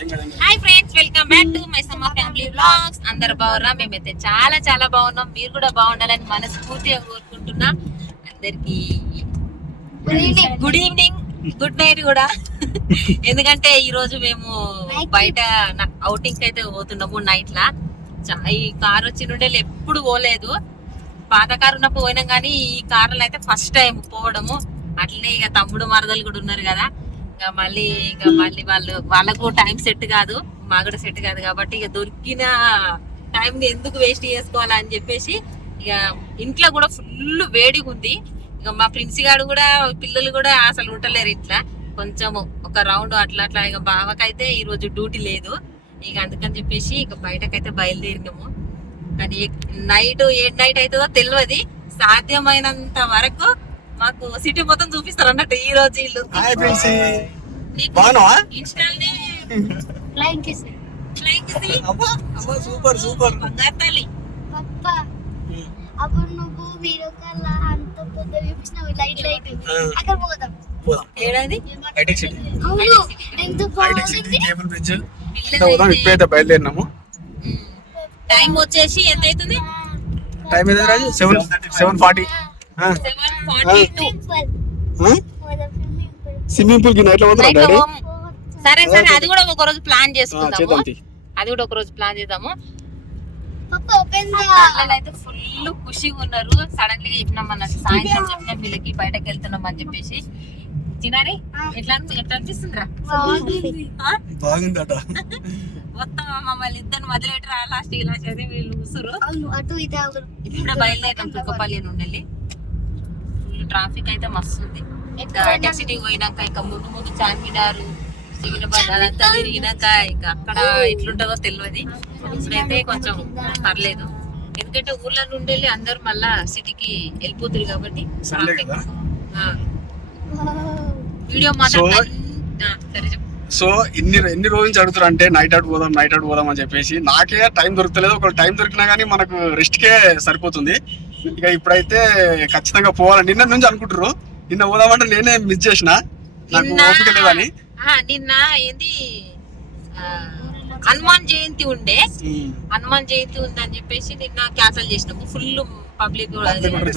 Hi friends welcome back to my summer family vlogs అందరు బాగున్నా మేమైతే చాలా చాలా బాగున్నాం. మీరు కూడా బాగుండాలని మనస్ఫూర్తిగా కోరుకుంటున్నా. అందరికి గుడ్ ఈవినింగ్ గుడ్ నైట్ కూడా. ఎందుకంటే ఈ రోజు మేము బయట అవుటింగ్ అయితే పోతున్నాము నైట్ లా. ఈ కార్ వచ్చి నుండి ఎప్పుడు పోలేదు. పాత కారు ఉన్నప్పుడు పోయినాం కానీ ఈ కార్లో అయితే ఫస్ట్ టైం పోవడము. అట్లనే ఇక తమ్ముడు మరదలు కూడా ఉన్నారు కదా. ఇక మళ్ళీ ఇక మళ్ళీ వాళ్ళు వాళ్ళకు టైం సెట్ కాదు మాకు కూడా సెట్ కాదు కాబట్టి ఇక దొరికిన టైంని ఎందుకు వేస్ట్ చేసుకోవాలని అని చెప్పేసి ఇక ఇంట్లో కూడా ఫుల్ వేడిగా ఉంది. ఇక మా ప్రిన్సి గారు కూడా పిల్లలు కూడా అసలు ఉండలేరు ఇట్లా. కొంచెం ఒక రౌండ్ అట్లా అట్లా ఇక బావకైతే ఈరోజు డ్యూటీ లేదు. ఇక అందుకని చెప్పేసి ఇక బయటకైతే బయలుదేరినాము. కానీ నైట్ ఏ నైట్ అవుతుందో తెలియదు సాధ్యమైనంత వరకు మాకు సిటీ మొత్తం చూపిస్తారు అన్నట్టు ఈ రోజు వీళ్ళు హాయ్ బాగున్నావా? ఇన్స్టాల్ని ఫ్లైంగ్ కిస్ ఫ్లైంగ్ కిసి అబ్బా అబ్బా సూపర్ సూపర్. బంగారు తల్లి పప్ప అప్పుడు నువ్వు వీడియో కాల్ అంత పెద్ద చూపించినావు లైట్ లైట్ అక్కడ పోదాం. పోదాం. ఏడాది? హైటెక్ సిటీ అవును. ఎంత హైటెక్ సిటీ బాగుంది. కేబుల్ బ్రిడ్జ్ పోదాం ఇప్పుడైతే బయలుదేరినాము. టైం వచ్చేసి ఎంత అవుతుంది టైం ఏదో Raju? Seven seven forty swimming పూల్కి నైట్లో డాడీ? సరే సరే అది కూడా ఒక రోజు ప్లాన్ చేసుకుందాము. అది కూడా ఒక రోజు ప్లాన్ చేద్దాము. అయితే ఫుల్ ఖుషిగా ఉన్నారు. సడన్గా చెప్పినాం అన్నట్టు సాయంత్రం చెప్పినాం వీళ్ళకి బయటకు వెళ్తున్నాం అని చెప్పేసి. తినారి ఎట్లా ఎట్లా అనిపిస్తుందిరా? బాగుందట. మొత్తం మమ్మల్ని ఇద్దరు మొదలెట్టరా లాస్ట్ ఇలా చదివి వీళ్ళు కూసురు అవును అటు ఇది అవును ఇప్పుడే బయలుదేరాం తుక్కపల్లి నుండి ట్రాఫిక్ అయితే మస్తు ఉంది ఇంకా సిటీకి పోయినాక ఇంకా ముందు ముందు చార్మినారు సికింద్రాబాద్ అదంతా తిరిగినాక ఇంకా అక్కడ ఎట్లుంటుందో తెలియదు ఇప్పుడైతే కొంచెం పర్లేదు. ఎందుకంటే ఊర్ల నుండి వెళ్ళి అందరూ మళ్ళా సిటీకి వెళ్ళిపోతారు కాబట్టి వీడియో మాత్రం సరే చెప్పు. సో ఇన్ని ఎన్ని రోజుల నుంచి అడుగుతారు అంటే నైట్ అవుట్ పోదాం నైట్ అవుట్ పోదాం అని చెప్పేసి నాకే టైం దొరుకుతలేదు. ఒక టైం దొరికినా కానీ మనకు రెస్ట్ కే సరిపోతుంది. ఇక ఇప్పుడైతే ఖచ్చితంగా పోవాలి నిన్న నుంచి అనుకుంటారు నిన్న పోదామంటే నేనే మిస్ చేసిన. నాకు నిన్న- ఓపిక లేదని. ఆ, నిన్న ఏంది? హనుమాన్ జయంతి ఉండే. హనుమాన్ జయంతి ఉందని చెప్పేసి నిన్న క్యాన్సల్ చేసినాము. ఫుల్ పబ్లిక్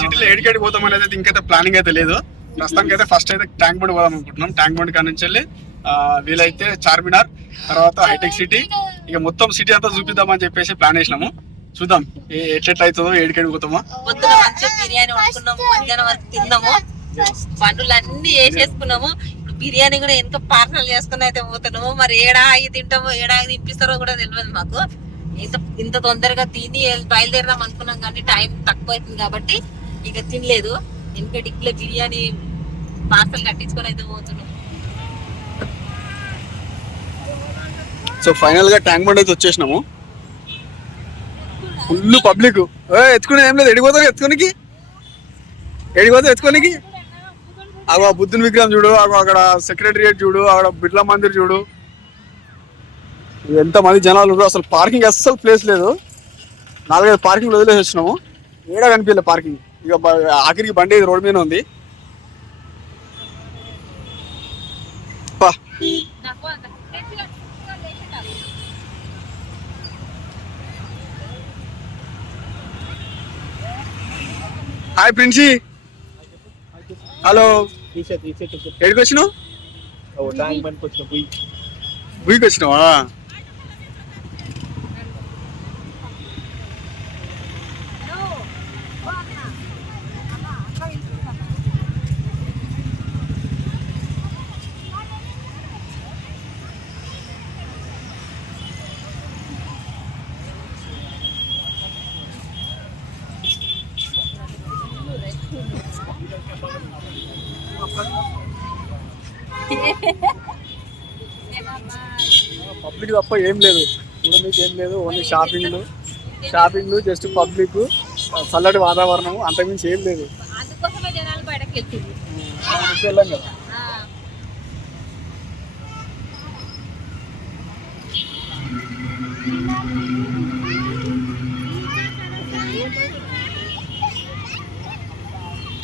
సిటీలో ఏడికేడి పోతాం అనేది అయితే ఇంకైతే ప్లానింగ్ అయితే లేదు. ప్రస్తుతానికి అయితే ఫస్ట్ అయితే ట్యాంక్ బండ్ పోదాం అనుకుంటున్నాం. ట్యాంక్ బండ్ కాడ నుంచి వెళ్ళి వీలైతే చార్మినార్ తర్వాత హైటెక్ సిటీ. ఇక మొత్తం సిటీ అంతా చూపిద్దామని చెప్పేసి ప్లాన్ వేసినాము చూద్దాం. ఎట్లెట్ల అవుతుందో ఏడికేడి పోతామో. పొద్దున మంచిగా బిర్యానీ వండుకున్నాము మధ్యాహ్నం వరకు తిన్నాము. పనులు అన్ని వేసేసుకున్నాము. ఇప్పుడు బిర్యానీ కూడా ఎంత పార్సల్ చేసుకుని అయితే పోతున్నాము మరి ఏడా ఆగి తింటామో ఏడా ఆగి తినిపిస్తారో కూడా తెలియదు మాకు. ఇంత ఇంత తొందరగా తిని బయలుదేరదాం అనుకున్నాం కానీ టైం తక్కువ అవుతుంది కాబట్టి ఇక తినలేదు. ఎందుకంటే ఇట్లా బిర్యానీ పార్సల్ కట్టించుకొని అయితే పోతున్నాం. సో ఫైనల్గా ట్యాంక్ బండ్ అయితే వచ్చేసినాము. Full public. ఎత్తుకునే ఏం లేదు. ఎడిపోతావు ఎత్తుకోనికి? ఎడిపోతావు ఎత్తుకోనికి? అగో ఆ బుద్ధుని విగ్రహం చూడు అగో అక్కడ సెక్రటరియట్ చూడు అక్కడ బిర్లా మందిర్ చూడు. ఎంత మంది జనాలు ఉన్నారు. అసలు పార్కింగ్ అస్సలు ప్లేస్ లేదు. నాలుగైదు పార్కింగ్ వదిలేసి వచ్చినాము ఏడా కనిపించలేదు పార్కింగ్. ఇక ఆఖరికి బండి రోడ్ మీద ఉంది. హాయ్ ప్రిన్సీ. హలో. ఎక్కడికి వచ్చినావు? బుయ్కి వచ్చినావా? పబ్లిక్ తప్ప ఏం లేదు. చూడడానికి ఏం లేదు ఓన్లీ షాపింగ్లు షాపింగ్లు జస్ట్ పబ్లిక్ చల్లటి వాతావరణం అంతకుమించి ఏం లేదు. వెళ్ళాం కదా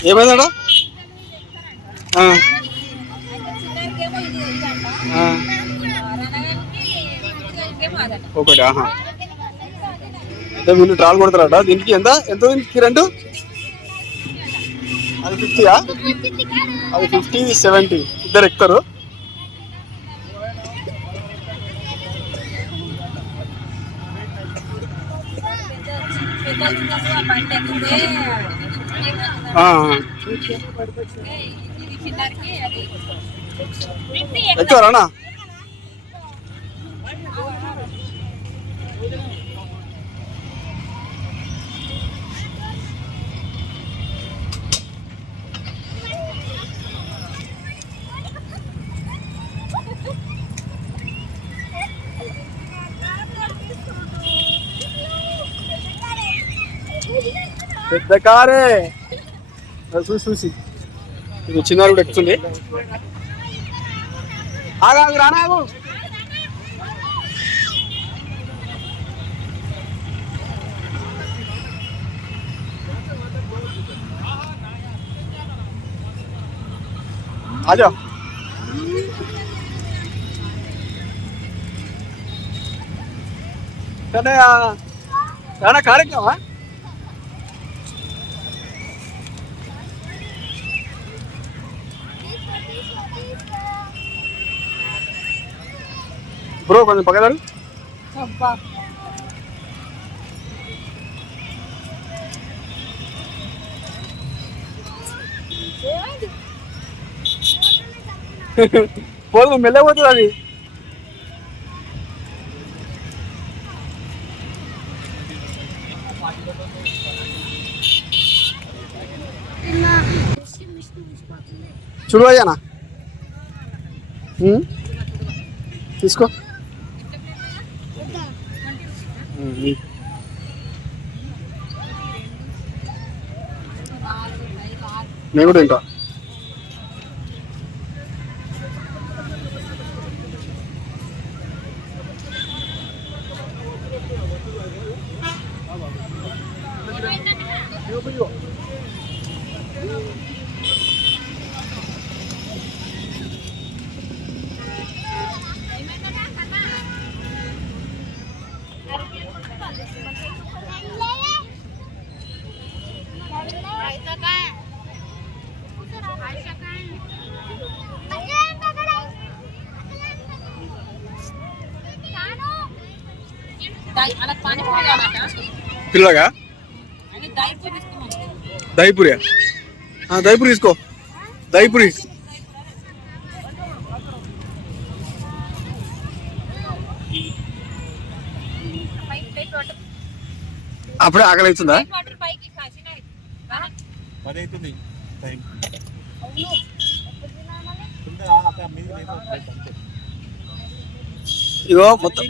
ఏమైందా ఒకటి ఆహా. అంటే వీళ్ళు ట్రావెల్ కొడతారట. దీనికి ఎంత? ఎంత దీనికి రెంట్ అది ఫిఫ్టీయా అది ఫిఫ్టీ సెవెంటీ ఇద్దరు ఎక్కుతారు. పెద్దలు ఉన్నప్పుడు ఆ బండి ఎక్కితే ఆ, ఇది చిన్నారికి అది ఎక్కుతారా అన్న? పెద్ద కారే చూసి చూసి. ఇది చిన్నారు కూడా ఎక్కుతుంది. ఆగాగు రానాగు ఆజా. కానీ రానా కార్యక్రమా బ్రో కొంచెం పక్కదారు పోదు మెల్లపోతుంది అది. చూడు అయ్యానా. తీసుకో ఉమ్, ఈ. నేను కూడా తింటా. పిల్లగా? దహిపురి దహిపురి తీసుకో. వాటర్ అప్పుడే ఆకలి అవుతుందా? అవుతుంది. టైం. ఇగో మొత్తం.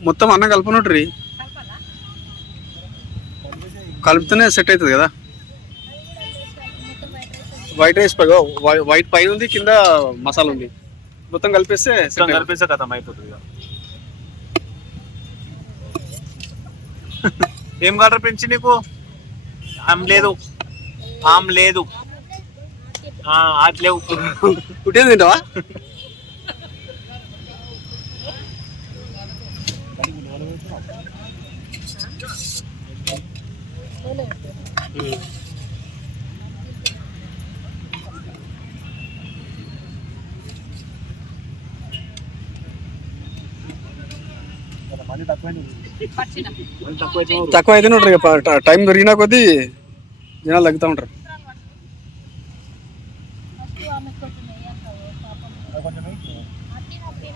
మొత్తం అన్నం కలుపునట్టు రీ. కలపాలా? కలిపేసి కలిపితేనే సెట్ అవుతుంది కదా? వైట్ రైస్ పై వైట్ పైన ఉంది కింద మసాలా ఉంది. మొత్తం కలిపేస్తే. కలిపేస్తే కథం అయిపోతుంది. ఏం కలర్ పెంచి నీకు? ఆమ్ లేదు. ఆమ్ లేదు. ఆ, అది లేవు. పుట్టేది తింటావా మళ్ళీ తక్కువైంది పచ్చిన. మళ్ళీ తక్కువైతే తక్కువ అయితే ఉంటారు టైం పెరిగినా కొద్దీ జనాలు తగ్గుతూ ఉంటారు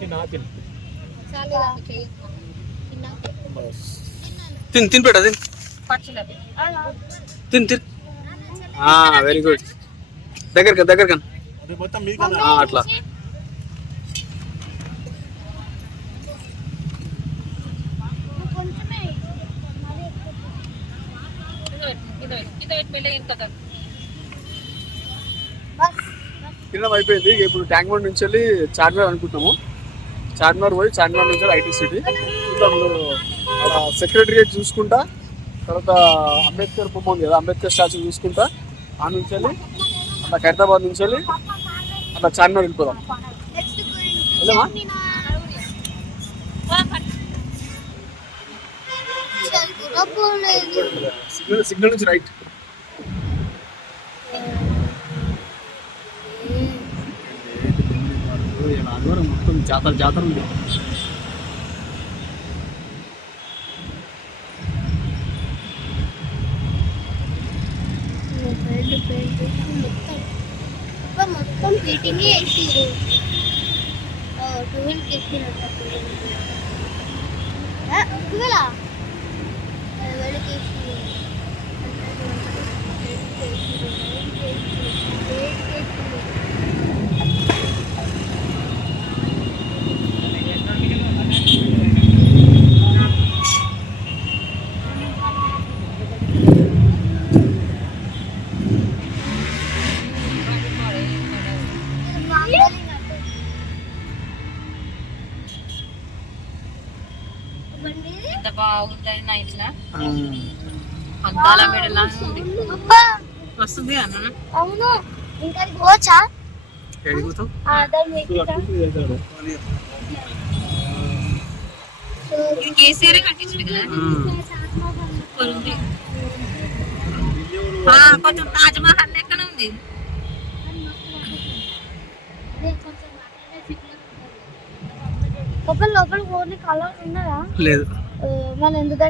తిను. తిని తిని పెట్ట తిని పచ్చినది. తిని తిని. వెరీ గుడ్ దగ్గర దగ్గర అట్లా. తినడం అయిపోయింది. ఇప్పుడు ట్యాంక్ బండ్ నుంచి వెళ్ళి చార్మినార్ అనుకుంటున్నాము. చార్మినార్ పోయి చార్మినార్ నుంచి ఐటీ సిటీ. సెక్రటరియట్ చూసుకుంటా తర్వాత అంబేద్కర్ బొమ్మ ఉంది కదా అంబేద్కర్ స్టాచ్యూ చూసుకుంటా ఆ నుంచి వెళ్ళి అట్లా ఖైరతాబాద్ నుంచి వెళ్ళి అట్లా చార్మినార్ వెళ్ళిపోదాం వెళ్ళమా సిగ్నల్ సిగ్నల్ నుంచి రైట్ మొత్తం జాతర జాతర ఉంది ఫిట్టింగ్ వేసిరు ట్వెల్వ్ ఎక్కినట్టు ట్వెల్వ్ ట్వెల్వ్కి వేసిరు ఎంత వస్తుంది అన్న. అవును. ఇంకా పోవచ్చా? కేసీఆర్ కట్టించింది కదా? ఉంది కొంచెం తాజ్ మహల్ లెక్కన ఉంది. లోపల లోపల ఓన్లీ కలర్ ఉన్నదా? లేదు. మళ్ళీ ఎందుకు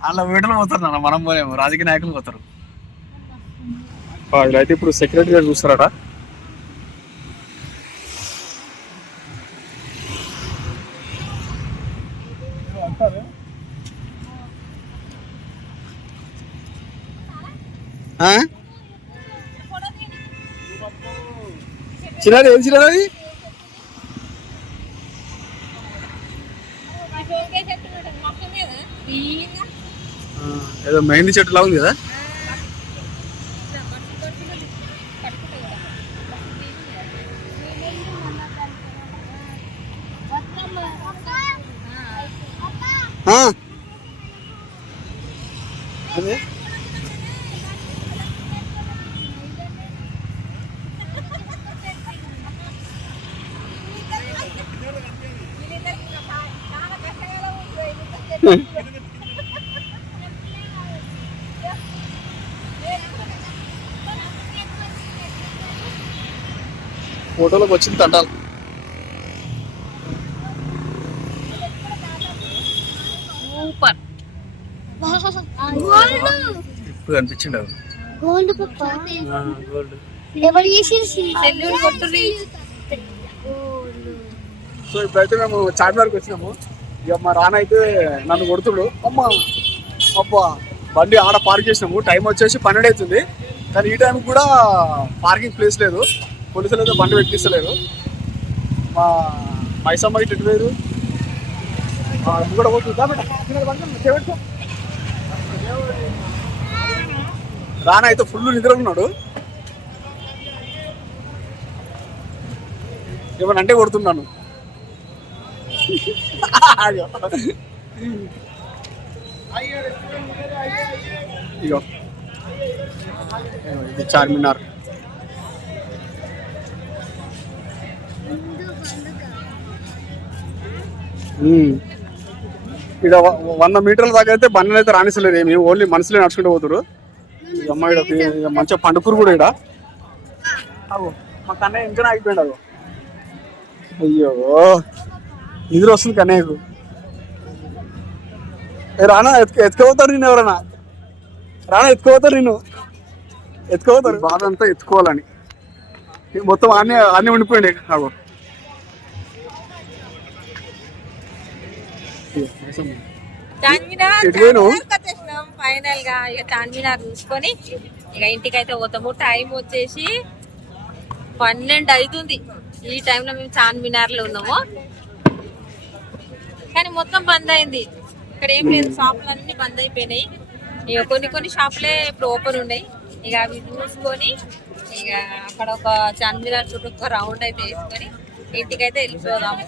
అలా వీటలు పోతారు నాన్న మనం పోలేము. రాజకీయ నాయకులు పోతారు. అయితే ఇప్పుడు సెక్రటరీ గారు చూస్తారట చిన్నది ఏం చిన్నది ఏదో మెహందీ చెట్టు లా ఉంది కదా ఆ. అదే ఫోటోలోకి వచ్చింది తండాలి. సూపర్. గోల్డ్. ఇప్పుడు కనిపించిండు గోల్డ్ గోల్డ్. ఎవరు సో? ఇప్పుడైతే మేము చార్మినార్కి వచ్చినాము. ఇక మా రాన అయితే నన్ను కొడుతుడు. అమ్మ అబ్బా బండి ఆడ పార్క్ చేసినాము. టైం వచ్చేసి పన్నెండు అవుతుంది. కానీ ఈ టైం కూడా పార్కింగ్ ప్లేస్ లేదు. పోలీసులు అయితే బండి పెట్టిస్తలేరు. మా మైసమ్మ ఇటు వేరు కూడా పోతుంది దా అయితే ఫుల్ నిద్ర ఉన్నాడు. ఏమనంటే కొడుతున్నాను. అయ్యో. ఇగో ఇది చార్మినార్. ఇక్కడ వంద మీటర్ల దాకా అయితే బండ్లు అయితే రాణిస్తలేరు ఏమి ఓన్లీ మనుషులే నడుచుకుంటూ పోతారు ఈ అమ్మాయి ఈడ ఇక మంచిగా పండుకూరు కూడా ఇక్కడ అగో మా కన్నయ్య ఇంకా ఆగిపోయాడు అగో. అయ్యో నిద్ర వస్తుంది కన్నయ్యకు. ఏ రానా ఎత్తుకు ఎత్తుకోపోతారు నేను ఎవరన్నా రానా ఎత్తుకోపోతారు నిన్ను? ఎత్తుకోపోతారు? బాధ అంతా ఎత్తుకోవాలని. మొత్తం అన్నీ అన్నీ ఉండిపోయింది వచ్చేసినాం ఫైనల్గా ఇక చార్మినార్ చూసుకొని ఇక ఇంటికైతే పోతాము. టైం వచ్చేసి పన్నెండు అవుతుంది ఈ టైంలో మేము చార్మినార్లో ఉన్నాము. కానీ మొత్తం బంద్ అయింది. ఇక్కడ ఏం లేదు. షాపులు అన్ని బంద్ అయిపోయినాయి. ఇక కొన్ని కొన్ని షాపులే ఇప్పుడు ఓపెన్ ఉన్నాయి. ఇక అవి చూసుకొని ఇక అక్కడ ఒక చార్మినార్ చుట్టూ ఒక రౌండ్ అయితే వేసుకొని ఇంటికైతే వెళ్ళిపోదాము.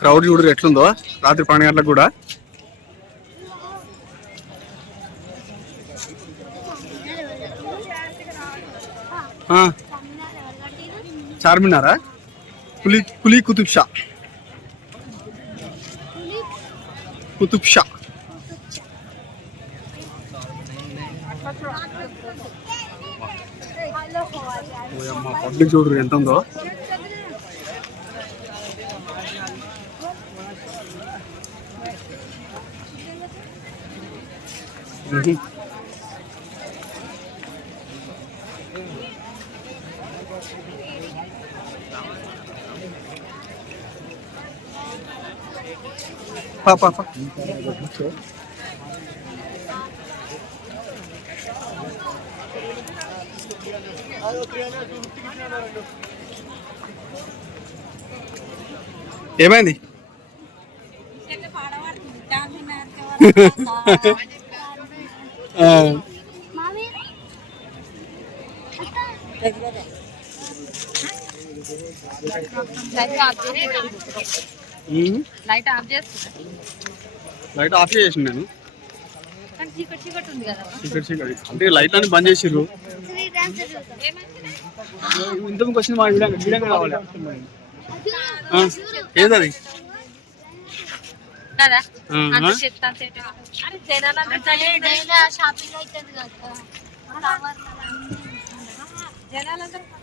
క్రౌడ్ చూడరు ఎట్లుందో? రాత్రి పన్నెండు గంటలకు కూడా. చార్మినార్ ఎవరు కట్టిరు చార్మినారా కులీ కులీ కుతుబ్ షా పులి కుతుబ్ షా పబ్లిక్ చూడరు ఎంత ఉందో మ్మ్. పా పా పా ఏమైంది ఆ, మామి మ్మ్. లైట్ ఆఫ్ చేస్తున్నా. లైట్ ఆఫ్ చేసిన నేను. చీకటి చీకటి అంటే లైట్ అని బంద్ చేసిర్రు. ఇంతకు వచ్చిన మా వీడియో వీడియో కావాలి. ఏదది?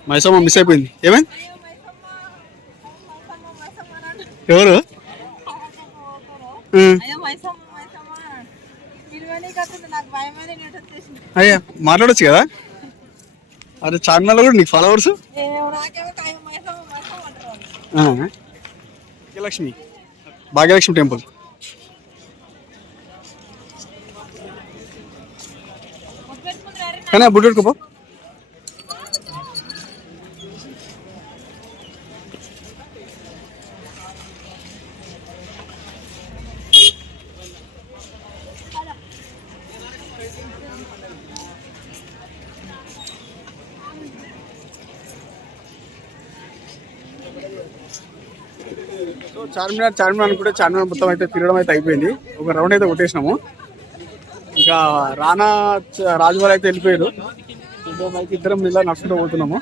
మైసమ్మ మిస్ అయిపోయింది. ఏమైంది ఎవరు ఆ, అయ్యో మైసమ్మ మైసమ్మ పిలువని కట్టుంది నాకు భయమని నేను వచ్చేసింది. అయ్యా మాట్లాడొచ్చు కదా? అరే చార్మినార్లో కూడా నీకు ఫాలోవర్స్ వాళ్ళు. భాగ్యలక్ష్మి. టెంపుల్. కానీ బుడ్డు పెట్టుకోపో చార్మినార్ చార్మినార్ అనుకుంటే చార్మినార్ మొత్తం అయితే తిరగడం అయితే అయిపోయింది. ఒక రౌండ్ అయితే కొట్టేసినాము. ఇంకా రానా చ- అయితే వెళ్ళిపోయారు. ఇంకా మనకి ఇద్దరం ఇలా నడుచుకుంటూ పోతున్నాము.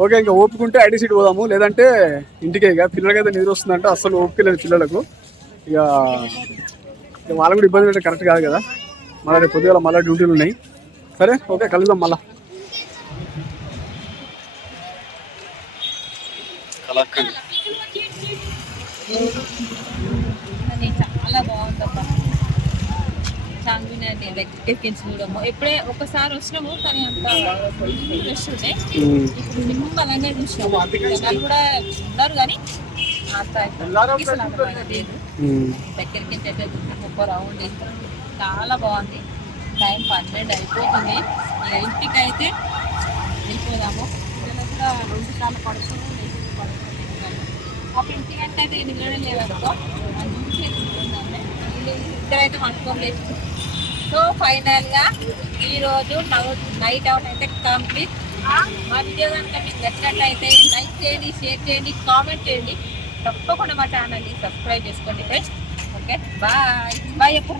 ఓకే ఇంకా ఓపిక ఉంటే ఐటీ సీట్ పోదాము. లేదంటే ఇంటికే ఇక. పిల్లలకైతే నిద్ర వస్తుందంటే అస్సలు ఓపిక లేదు పిల్లలకు. ఇక ఇక వాళ్ళకు కూడా ఇబ్బంది పెట్టే కరెక్ట్ కాదు కదా. మళ్ళీ రేపు పొద్దుగాల మళ్ళీ డ్యూటీలు ఉన్నాయి. సరే ఓకే కలుద్దాం మళ్ళా. కానీ చాలా బాగుందబ్బా. చార్మినార్ ఎక్కించి చూడము. ఎప్పుడే ఒకసారి వచ్చినాము కానీ అంత ఫ్రెష్ ఉండే. ఇప్పుడు నిమ్మలంగా చూసినాము. జనాలు కూడా ఉన్నారు కానీ అంత అసలు అంత లేదు. దగ్గరికి అయితే ఒక రౌండ్ చాలా బాగుంది. టైం పన్నెండు అయిపోతుంది. ఇంటికి అయితే వెళ్ళిపోదాము. పిల్లలు కూడా రెండు సార్లు పడుతుంది పడుతుంది ఇంటికంటే అయితే నిలడం లేదనుకో ఇద్దరైతే పట్టుకోలేదు సో ఫైనల్గా ఈ నైట్ అవుట్ అయితే కంప్లీట్ మా వీడియో కనుక మీకు నచ్చినట్లయితే లైక్ చేయండి షేర్ చేయండి కామెంట్ చేయండి. తప్పకుండా మా ఛానల్ని సబ్స్క్రైబ్ చేసుకోండి ఫ్రెండ్స్ ఓకే బాయ్ బాయ్ ఎప్పుడు